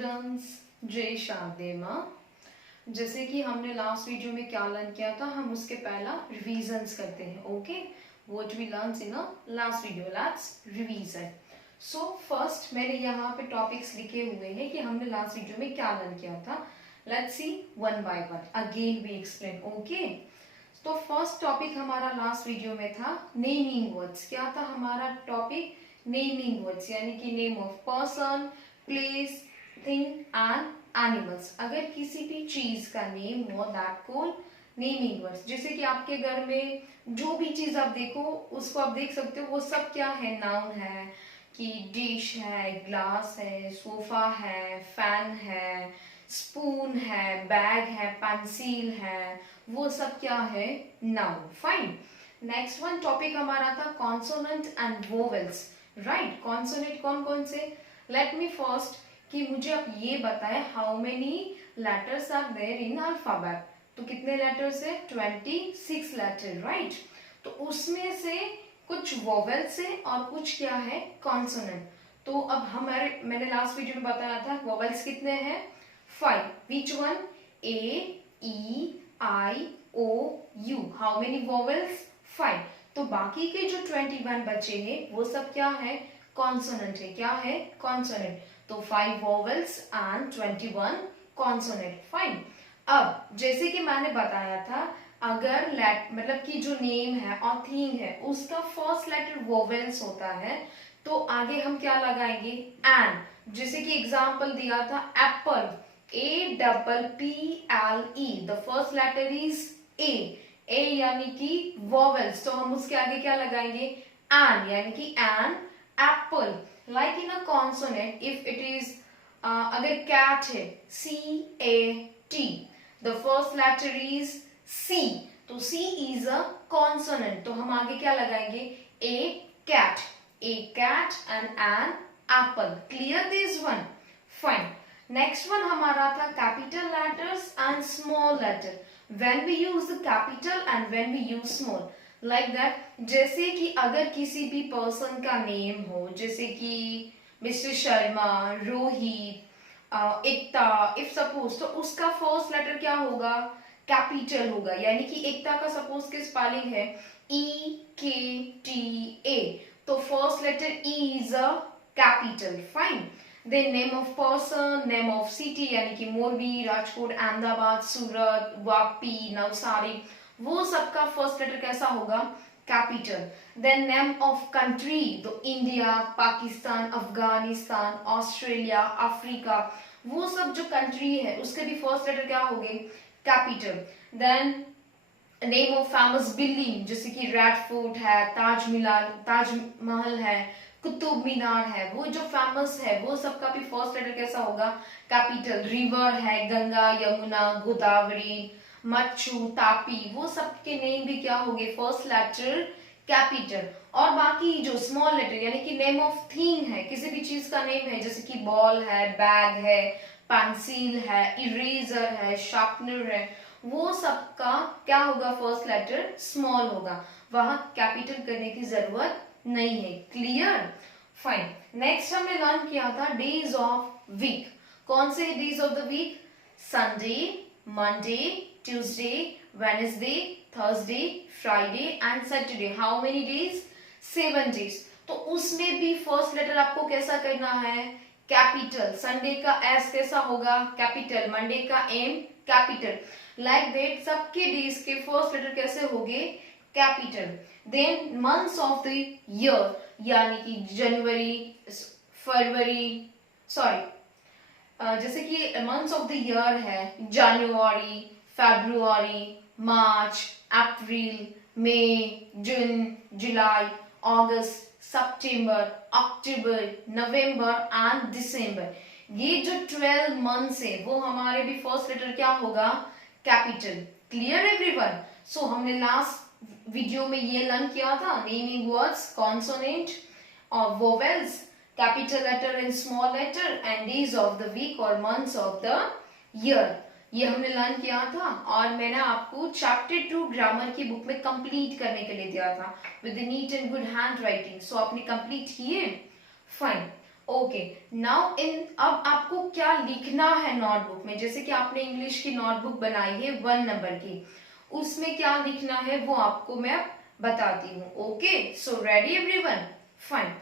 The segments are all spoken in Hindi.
स्टूडेंट्स, जय शारदे माँ। जैसे कि हमने लास्ट वीडियो में क्या लर्न किया था, हम उसके पहला रिवीजन्स करते हैं। Okay, what we learn in last video, let's revision. So first मैंने यहाँ पे टॉपिक्स लिखे हुए हैं कि हमने लास्ट वीडियो में क्या लर्न किया था। Let's see one by one, again we explain. Okay, तो फर्स्ट टॉपिक हमारा लास्ट वीडियो में था नेमिंग वर्ड्स। क्या था हमारा टॉपिक? नेमिंग वर्ड्स, यानी कि name of person, place, thing and animals. अगर किसी भी चीज का नेम हो, दैट कॉल्ड नेमिंग वर्ड्स। जैसे कि आपके घर में जो भी चीज आप देखो, उसको आप देख सकते हो, वो सब क्या है? नाउन है। कि डिश है, ग्लास है, सोफा है, फैन है, स्पून है, बैग है, पेंसिल है, वो सब क्या है? Noun. Fine. Next one topic हमारा था consonant and vowels. Right, consonant कौन कौन से? लेट मी फर्स्ट कि मुझे आप ये बताएं how many letters are there in alphabet. तो कितने लेटर्स है? 26 लेटर। राइट, तो उसमें से कुछ वोवेल्स है और कुछ क्या है? कॉन्सोनेंट। तो अब मैंने लास्ट वीडियो में बताया था वोवेल्स कितने हैं? 5। Which one? A, E, I, O, U. How many vowels? 5। तो बाकी के जो 21 बचे हैं वो सब क्या है? कॉन्सोनेंट है। क्या है? कॉन्सोनेंट। तो 5 वोवेल्स एंड 21 कॉन्सोनेंट। फाइन। अब जैसे कि मैंने बताया था, अगर मतलब कि जो नेम है और थिंग है उसका फर्स्ट लेटर वोवेल्स होता है, तो आगे हम क्या लगाएंगे? एन। जैसे कि एग्जांपल दिया था apple, APPLE, the first letter is A यानी कि वोवेल्स, तो हम उसके आगे क्या लगाएंगे? एन, यानी कि an apple. Like in a consonant, if it is अगर कैट है, CAT, the first letter is C, तो C इज अ कॉन्सोनेंट, तो हम आगे क्या लगाएंगे? A cat and an apple. Clear this one? Fine. Next one हमारा था capital letters and small letter. When we use the capital and when we use small, like that. जैसे कि अगर किसी भी पर्सन का नेम हो, जैसे कि mister Sharma, Rohit, Ekta, if suppose, तो उसका फर्स्ट लेटर क्या होगा? कैपिटल होगा। यानी कि एकता का सपोज की स्पेलिंग है EKTA, तो first letter E is a capital. Fine. Then name of person, name of city, यानी कि मोरबी, राजकोट, अहमदाबाद, सूरत, वापी, नवसारी, वो सबका फर्स्ट लेटर कैसा होगा? Capital. Then name of country, तो India, Pakistan, Afghanistan, Australia, Africa, वो सब जो कंट्री है उसके भी फर्स्ट लेटर क्या होंगे? Capital. Then name of famous building, जैसे कि रेड फोर्ट है, ताजमहल है, कुतुब मीनार है, वो जो फेमस है वो सबका भी फर्स्ट लेटर कैसा होगा? कैपिटल। रिवर है, गंगा, यमुना, गोदावरी, मच्छु, तापी, वो सब के नेम भी क्या होंगे? First letter capital. और बाकी जो स्मॉल लेटर, यानी कि नेम ऑफ थिंग है, किसी भी चीज का नेम है, जैसे कि बॉल है, बैग है, पेंसिल है, इरेजर है, शार्पनर है, वो सबका क्या होगा? फर्स्ट लेटर स्मॉल होगा, वहां कैपिटल करने की जरूरत नहीं है। क्लियर? फाइन। नेक्स्ट हमने लर्न किया था डेज ऑफ वीक। कौन से days of the week? Sunday, Monday, Tuesday, Wednesday, Thursday, Friday and Saturday. How many days? 7 days. तो उसमें भी फर्स्ट लेटर आपको कैसा करना है? कैपिटल। संडे का एस कैसा होगा? कैपिटल। मंडे का एम कैपिटल। लाइक दैट सबके डेज के फर्स्ट लेटर कैसे होंगे? Capital. Then months of the year, यानी कि जनवरी, फरवरी, जैसे कि मंथ्स ऑफ द ईयर है जनवरी, फरवरी, मार्च, अप्रैल, मई, जून, जुलाई, अगस्त, सितंबर, अक्टूबर, नवंबर एंड दिसंबर। ये जो 12 मंथ्स है वो हमारे भी फर्स्ट लेटर क्या होगा? कैपिटल। Clear everyone? सो हमने लास्ट वीडियो में ये लर्न किया था नेमिंग वर्ड्स, कॉन्सोनेंट और vowels, capital letter and small letter and days of the week और मंथ्स ऑफ द ईयर। ये हमने लर्न किया था और मैंने आपको चैप्टर 2 ग्रामर की बुक में कंप्लीट करने के लिए दिया था with neat and good handwriting. So आपने कंप्लीट किए? फाइन। ओके, नाउ इन अब आपको क्या लिखना है नोटबुक में, जैसे कि आपने इंग्लिश की नोटबुक बनाई है 1 नंबर की, उसमें क्या लिखना है वो आपको मैं बताती हूँ। Okay, so ready everyone, fine.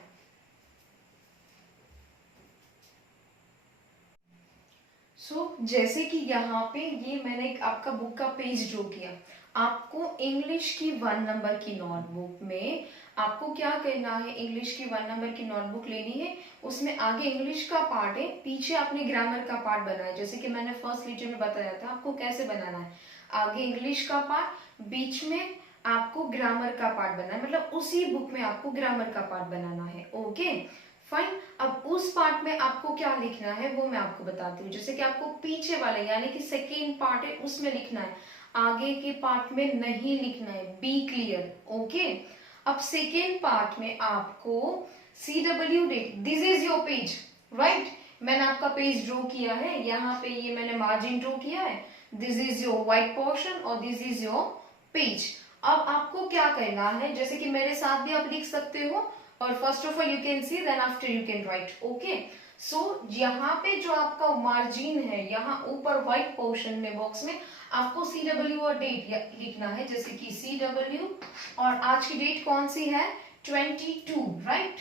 जैसे कि यहाँ पे ये मैंने आपका बुक का पेज ड्रॉ किया, आपको इंग्लिश की 1 नंबर की नोटबुक में आपको क्या करना है, इंग्लिश की 1 नंबर की नोटबुक लेनी है, उसमें आगे इंग्लिश का पार्ट है, पीछे आपने ग्रामर का पार्ट बनाया है, जैसे कि मैंने फर्स्ट वीडियो में बताया था आपको कैसे बनाना है। आगे इंग्लिश का पार्ट, बीच में आपको ग्रामर का पार्ट बनाना है, मतलब उसी बुक में आपको ग्रामर का पार्ट बनाना है। ओके फाइन, अब उस पार्ट में आपको क्या लिखना है वो मैं आपको बताती हूँ। जैसे कि आपको पीछे वाले यानी कि सेकेंड पार्ट है उसमें लिखना है, आगे के पार्ट में नहीं लिखना है, बी क्लियर। ओके, अब सेकेंड पार्ट में आपको CW date, this is your page, right, मैंने आपका पेज ड्रॉ किया है, यहाँ पे ये मैंने मार्जिन ड्रॉ किया है, this is your white portion और दिस इज योर पेज। अब आपको क्या करना है, जैसे कि मेरे साथ भी आप लिख सकते हो, और first of all you can see then after you can write. Okay, so यहाँ पे जो आपका मार्जिन है, यहाँ ऊपर व्हाइट पोर्शन में बॉक्स में आपको CW और डेट लिखना है, जैसे कि CW और आज की डेट कौन सी है, 22, राइट,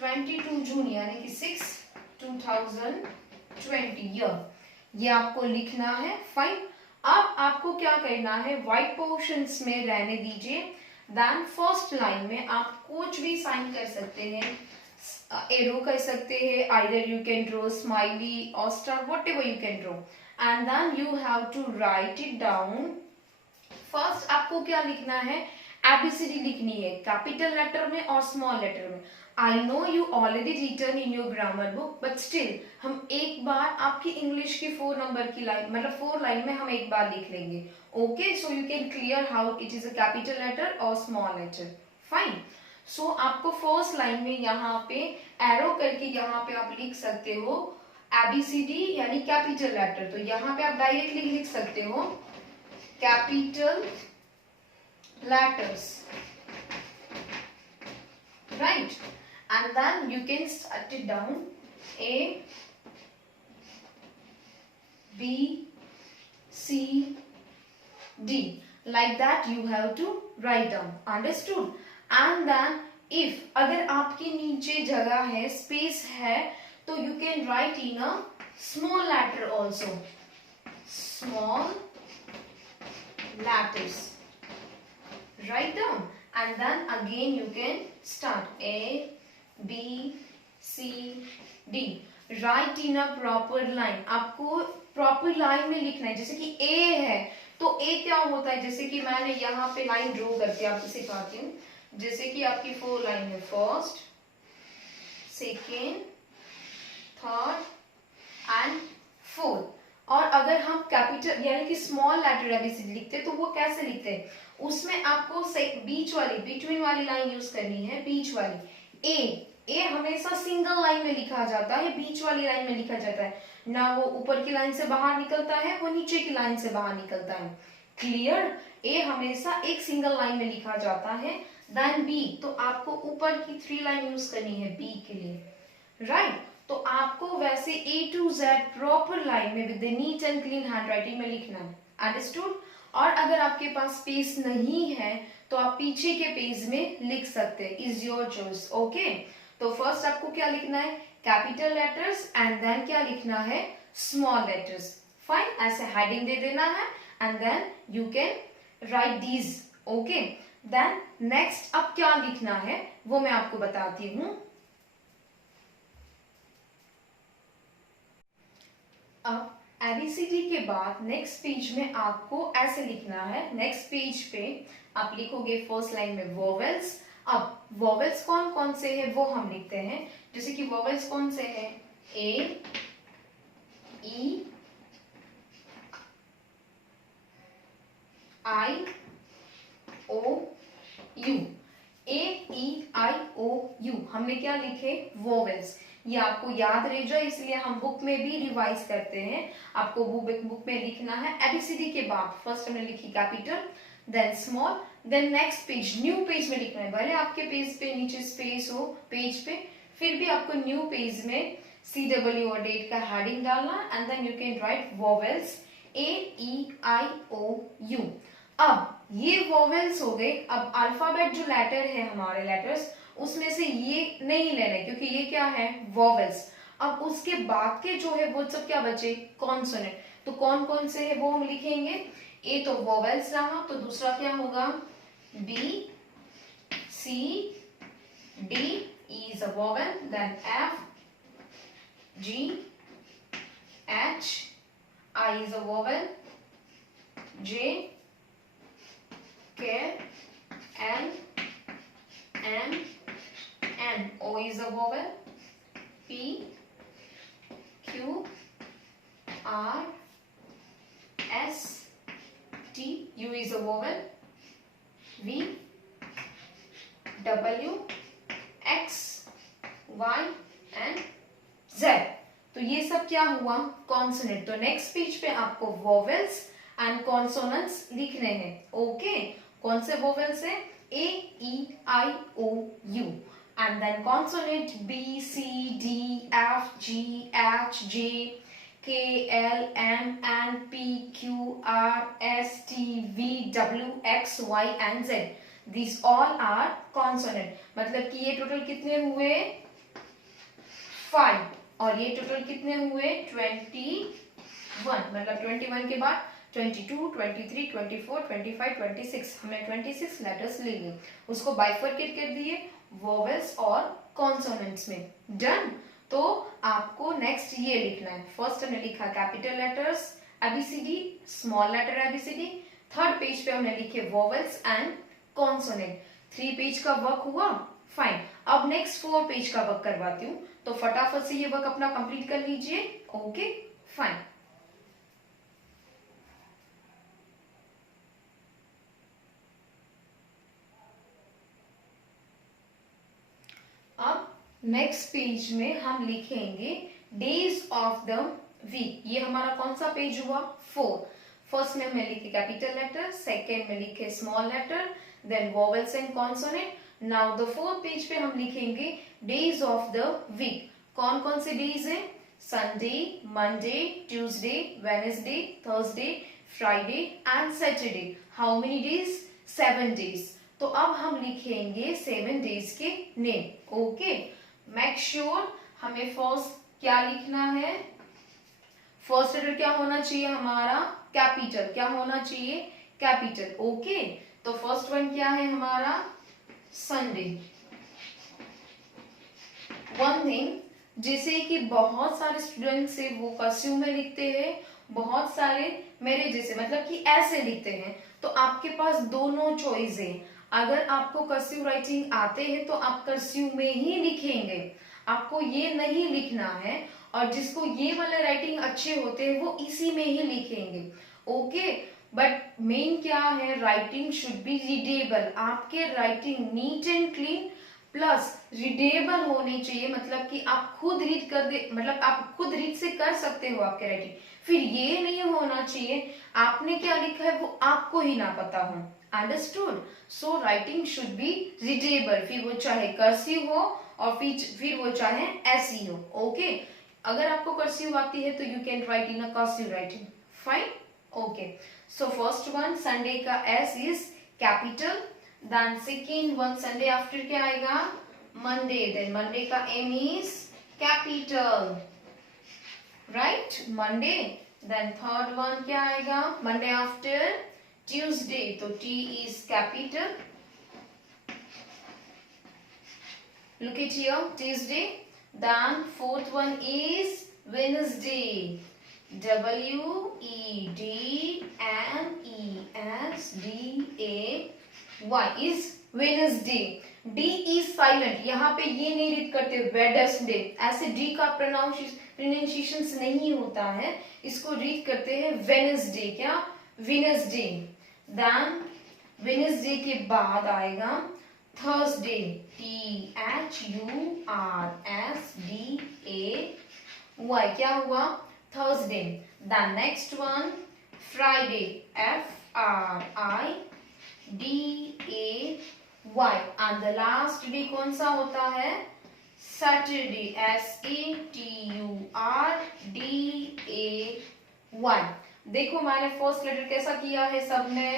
22 जून यानी कि 6/2020 ईयर, ये आपको लिखना है। फाइन, अब आपको क्या करना है, व्हाइट पोर्शंस में रहने दीजिए, देन फर्स्ट लाइन में आप कुछ भी साइन कर सकते हैं, एरो कर सकते हैं, either you can draw smiley और star, whatever you can draw, and then you have to write it down. First आपको क्या लिखना है, ABCD लिखनी है, कैपिटल लेटर में और स्मॉल लेटर में। I know you already return in your grammar book, but still हम एक बार आपकी इंग्लिश की 4 नंबर की लाइन, मतलब 4 लाइन में हम एक बार लिख लेंगे। Okay, so you can clear how it is a capital letter और स्मॉल लेटर। फाइन, सो आपको फर्स्ट लाइन में यहाँ पे एरो करके यहाँ पे आप लिख सकते हो ABCD यानी कैपिटल लेटर, तो यहाँ पे आप डायरेक्टली लिख सकते हो capital letters, right, and then you can start it down, A B C D, like that you have to write down, understood? And then if अगर आपके नीचे जगह है, स्पेस है, तो you can write in a small letter also, small letters, write down, and then again you can start A B C D, write in a proper line, आपको प्रॉपर लाइन में लिखना है। जैसे कि A है तो A क्या होता है, जैसे कि मैंने यहाँ पे लाइन ड्रॉ करके आपको सिखाती हूँ, जैसे कि आपकी 4 लाइन है, first, second, third and fourth, और अगर हम कैपिटल यानी कि स्मॉल लेटर ABCD लिखते हैं तो वो कैसे लिखते हैं, उसमें आपको बीच वाली, बिटवीन वाली लाइन यूज करनी है, बीच वाली। ए हमेशा सिंगल लाइन में लिखा जाता है, बीच वाली लाइन में लिखा जाता है, ना वो ऊपर की लाइन से बाहर निकलता है, वो नीचे की लाइन से बाहर निकलता है। क्लियर, ए हमेशा एक सिंगल लाइन में लिखा जाता है। देन बी, तो आपको ऊपर की 3 लाइन यूज करनी है बी के लिए, राइट, तो आपको वैसे A to Z proper line में with neat and clean handwriting में लिखना है, अंडरस्टूड? और अगर आपके पास स्पेस नहीं है तो आप पीछे के पेज में लिख सकते हैं, इज योर चॉइस। ओके, तो फर्स्ट आपको क्या लिखना है, कैपिटल लेटर्स, एंड देन क्या लिखना है, स्मॉल लेटर्स। फाइन, ऐसे हेडिंग दे देना है, and then you can write these. Okay, then next अब क्या लिखना है वो मैं आपको बताती हूँ। अब ABCD के बाद नेक्स्ट पेज में आपको ऐसे लिखना है, नेक्स्ट पेज पे आप लिखोगे फर्स्ट लाइन में वोवेल्स। अब वोवेल्स कौन कौन से हैं वो हम लिखते हैं, जैसे कि वोवेल्स कौन से हैं, A E I O U, A E I O U, हमने क्या लिखे, वोवेल्स। ये आपको याद रह जाए इसलिए हम बुक में भी रिवाइज करते हैं, आपको बुक में लिखना है। ABCD के बाद फर्स्ट हमने लिखी capital, then small, then next page, new page में लिखना है, भले आपके पेज पे नीचे स्पेस हो पेज पे, फिर भी आपको न्यू पेज में CW और डेट का हेडिंग डालना and then you can write vowels AEIOU। अब ये वोवेल्स हो गए। अब अल्फाबेट जो लेटर है हमारे लेटर्स उसमें से ये नहीं लेने क्योंकि ये क्या है वोवेल्स। अब उसके बाद के जो है वो सब क्या बचे कॉन्सोनेंट। तो कौन कौन से है वो हम लिखेंगे। ए तो वोवेल्स रहा तो दूसरा क्या होगा B C D E is a vowel, then F G H I is a vowel, J K L M N O is a vowel, P Q R S T U is a vowel, V W X Y and Z। तो ये सब क्या हुआ कॉन्सोनेंट। तो नेक्स्ट पेज पे आपको वोवेल्स एंड कॉन्सोनेंट्स लिखने हैं। ओके कौन से वोवेल्स है AEIOU and then consonant BCDFGHJ KLMNPQRSTVWXY and Z। These all are consonant। मतलब कि ये टोटल कितने हुए 5 और ये टोटल कितने हुए 21। मतलब 21 के बाद 22, 23, 24, 25, 26 हमने 26 लेटर्स ले लिए उसको बाइफरकेट कर दिए वोवेल्स और कॉन्सोनेंट्स में। डन। तो आपको नेक्स्ट ये लिखना है। फर्स्ट हमने लिखा capital letters ABCD, small letter ABCD। Third page पे हमने लिखे वोवेल्स एंड कॉन्सोनेंट। 3 पेज का वर्क हुआ फाइन। अब नेक्स्ट 4 पेज का वर्क करवाती हूँ तो फटाफट से ये वर्क अपना कंप्लीट कर लीजिए। Okay fine. अब नेक्स्ट पेज में हम लिखेंगे डेज ऑफ द वीक। ये हमारा कौन सा पेज हुआ 4। फर्स्ट में हमने लिखे कैपिटल लेटर, सेकेंड में लिखे small letter, then vowels and consonant. Now the 4th page पे हम लिखेंगे डेज ऑफ द वीक। कौन कौन से डेज है Sunday, Monday, Tuesday, Wednesday, Thursday, Friday and Saturday. How many days 7 days. तो अब हम लिखेंगे 7 डेज के नेम। ओके मेक श्योर हमें फर्स्ट क्या लिखना है। फर्स्ट लेटर क्या होना चाहिए हमारा कैपिटल। क्या होना चाहिए कैपिटल। ओके तो फर्स्ट वन क्या है हमारा संडे। वन थिंग जैसे कि बहुत सारे स्टूडेंट्स से वो कर्सिव में लिखते हैं, बहुत सारे मेरे जैसे मतलब कि ऐसे लिखते हैं। तो आपके पास दोनों चॉइस है। अगर आपको कर्सिव राइटिंग आते हैं तो आप कर्सिव में ही लिखेंगे, आपको ये नहीं लिखना है। और जिसको ये वाले राइटिंग अच्छे होते हैं वो इसी में ही लिखेंगे। ओके बट मेन क्या है राइटिंग शुड बी रीडेबल। आपके writing NEET and clean plus readable होनी चाहिए। मतलब कि आप खुद रीड कर दे, मतलब आप खुद रीड से कर सकते हो आपके राइटिंग। फिर ये नहीं होना चाहिए आपने क्या लिखा है वो आपको ही ना पता हो। Understood. So writing should be readable, फिर वो चाहे कर्सिव हो और फिर वो चाहे ऐसी हो। ओके अगर आपको कर्सिव आती है तो you can write in a cursive writing fine. Okay so first one Sunday का S is capital. Then second one Sunday after क्या आएगा मंडे। देन मंडे का M is capital right Monday. Then third one क्या आएगा मंडे आफ्टर ट्यूसडे तो T is capital. Look at here, Tuesday. Then fourth one is Wednesday. Wednesday is Wednesday. D is silent. यहाँ पे ये नहीं रीड करते Wednesday। ऐसे D का प्रोनाउंसिएशन नहीं होता है, इसको रीड करते हैं Wednesday। क्या Wednesday। Then Wednesday के बाद आएगा Thursday, THURSDAY। क्या हुआ Thursday। Then next one Friday, FRIDAY। and the last day कौन सा होता है Saturday, SATURDAY। देखो मैंने फर्स्ट लेटर कैसा किया है सबने,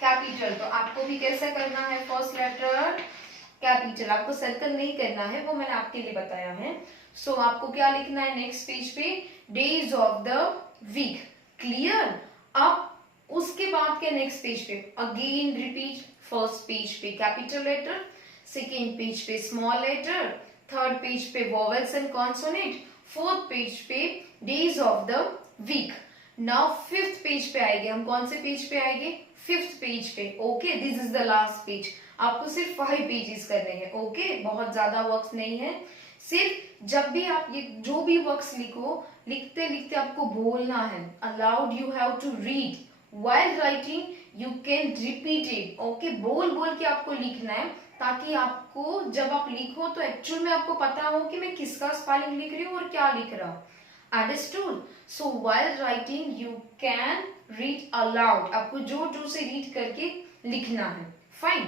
कैपिटल। तो आपको भी कैसे करना है फर्स्ट लेटर कैपिटल, आपको सर्कल नहीं करना है, वो मैंने आपके लिए बताया है। सो आपको क्या लिखना है नेक्स्ट पेज पे, days of the week. Clear. अब उसके बाद के नेक्स्ट पेज पे अगेन रिपीट, फर्स्ट पेज पे कैपिटल लेटर, सेकेंड पेज पे स्मॉल लेटर, थर्ड पेज पे vowels and consonant, fourth page पे days of the week. Now fifth page पे आएंगे हम, कौन से पेज पे आएंगे, फिफ्थ पेज पे। Okay, this is the last page. आपको सिर्फ 5 पेजेस करने हैं। ओके, बहुत ज्यादा वर्क्स नहीं है। सिर्फ जब भी आप ये जो भी वर्क्स लिखो, लिखते लिखते आपको बोलना है, aloud you have to read, while writing you can repeat it. Okay, बोल बोल के आपको लिखना है, ताकि आपको जब आप लिखो तो एक्चुअल में आपको पता हो कि मैं किसका स्पेलिंग लिख रही हूँ और क्या लिख रहा हूँ। Understood. So while writing you can read aloud, आपको जोर जोर से रीड करके लिखना है। फाइन।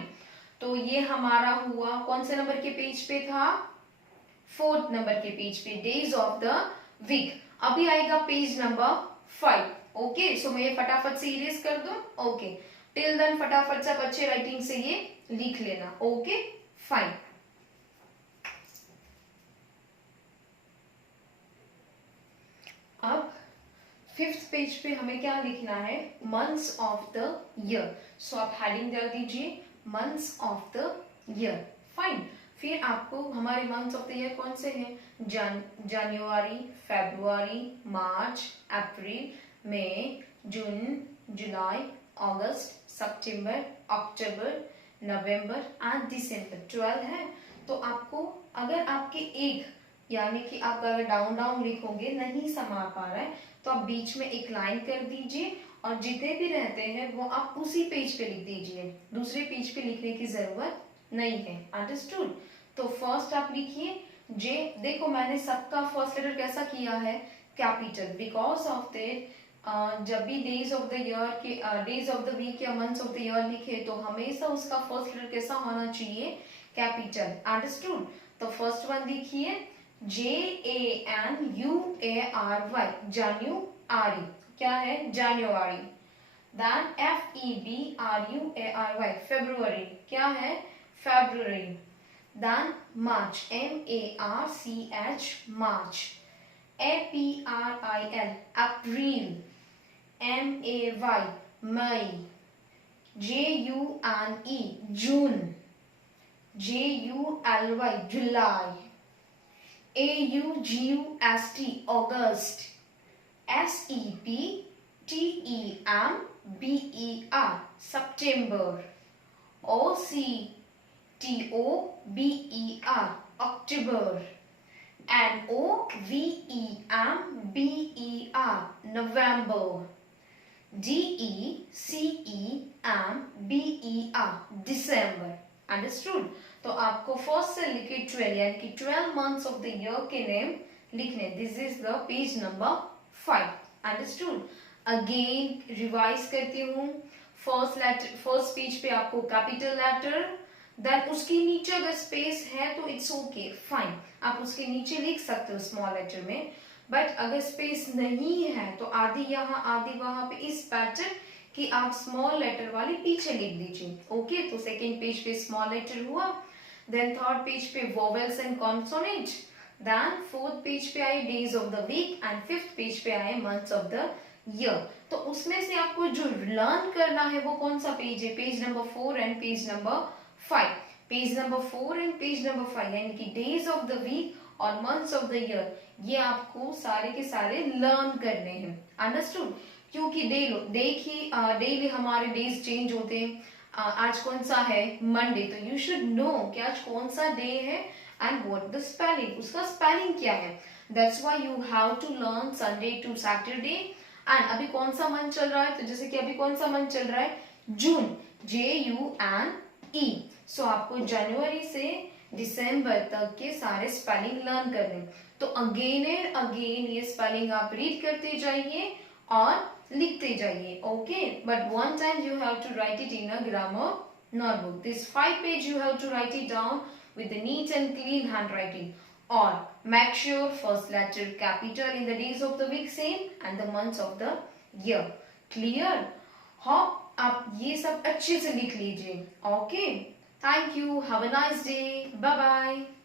तो ये हमारा हुआ कौन से नंबर के पेज पे था, फोर्थ नंबर के पेज पे, डेज ऑफ द वीक। अभी आएगा पेज नंबर 5। ओके, सो मैं ये फटाफट से इरेज कर दूं। ओके, टिल देन फटाफट से अच्छे राइटिंग से ये लिख लेना। Okay, fine. अब फिफ्थ पेज पे हमें क्या लिखना है, मंथ्स ऑफ द ईयर। सो आप हेडिंग डाल दीजिए, months of the year. Fine. फिर आपको हमारे मंथ्स ऑफ द ईयर कौन से हैं, जनवरी, फरवरी, मार्च, अप्रैल, मई, जून, जुलाई, अगस्त, सितंबर, अक्टूबर, नवंबर एंड दिसंबर। 12 है। तो आपको अगर आपके एक यानी कि आप अगर डाउन डाउन लिखोगे, नहीं समा पा रहा है, तो आप बीच में एक लाइन कर दीजिए और जितने भी रहते हैं वो आप उसी पेज पे लिख दीजिए, दूसरे पेज पे लिखने की जरूरत नहीं है। अंडरस्टूड। तो फर्स्ट आप लिखिए जे। देखो मैंने सबका फर्स्ट लेटर कैसा किया है, कैपिटल, बिकॉज ऑफ दैट जब भी डेज ऑफ द ईयर के डेज ऑफ द वीक या मंथ्स ऑफ द ईयर लिखे तो हमेशा उसका फर्स्ट लेटर कैसा होना चाहिए, कैपिटल। अंडरस्टूड। तो फर्स्ट वन लिखिए JANUARY, जान्युआरी। क्या है, जान्युआरी। Then FEBRUARY, February. क्या है, February. Then March, MARCH, March. APRIL, April. MAY, May. JUNE, June. JULY, July. AUGUST, August. SEPTEMBER, September. OCTOBER, October. NOVEMBER, November. DECEMBER, December. Understood. तो आपको फर्स्ट से लेके 12 यानी कि 12 मंथ्स ऑफ द ईयर के नेम लिखने। This is the page number 5। Understood. Again revise करती हूँ। फर्स्ट पेज पे आपको कैपिटल लेटर, देन उसके नीचे अगर स्पेस है तो इट्स ओके, फाइन, आप उसके नीचे लिख सकते हो स्मॉल लेटर में। बट अगर स्पेस नहीं है तो आधी यहाँ आधी वहां पे, इस पैटर्न कि आप स्मॉल लेटर वाली पीछे लिख दीजिए। ओके, तो सेकेंड पेज पे स्मॉल लेटर हुआ, देन थर्ड पेज पे vowels and consonant, then fourth page पे आए days of the week and fifth page पे आए मंथ्स ऑफ द ईयर। तो उसमें से आपको जो लर्न करना है वो कौन सा पेज है, page number 4 and page number 5। Page number 4 and page number 5 यानी कि डेज ऑफ द वीक और मंथ्स ऑफ द ईयर, ये आपको सारे के सारे लर्न करने हैं। अंडरस्टूड। क्योंकि डेली हमारे डेज चेंज होते हैं। आज कौन सा है, मंडे, तो यू शुड नो कि आज कौन सा डे है एंड व्हाट द स्पेलिंग, उसका स्पेलिंग क्या है। That's why you have to learn Sunday to Saturday. And अभी कौन सा मंथ चल रहा है, तो जैसे कि अभी कौन सा मंथ चल रहा है, जून, JUNE। सो आपको जनवरी से दिसंबर तक के सारे स्पेलिंग लर्न करने। तो अगेन एंड अगेन ये स्पेलिंग आप रीड करते जाइए और लिखते जाइए। ओके, but one time you have to write it in a grammar notebook. This 5 page you have to write it down with a neat and clean handwriting. Or make sure first letter capital in the days of the week same and the months of the year. Clear? हाँ, आप ये सब अच्छे से लिख लीजिए. Okay? Thank you. Have a nice day. Bye bye.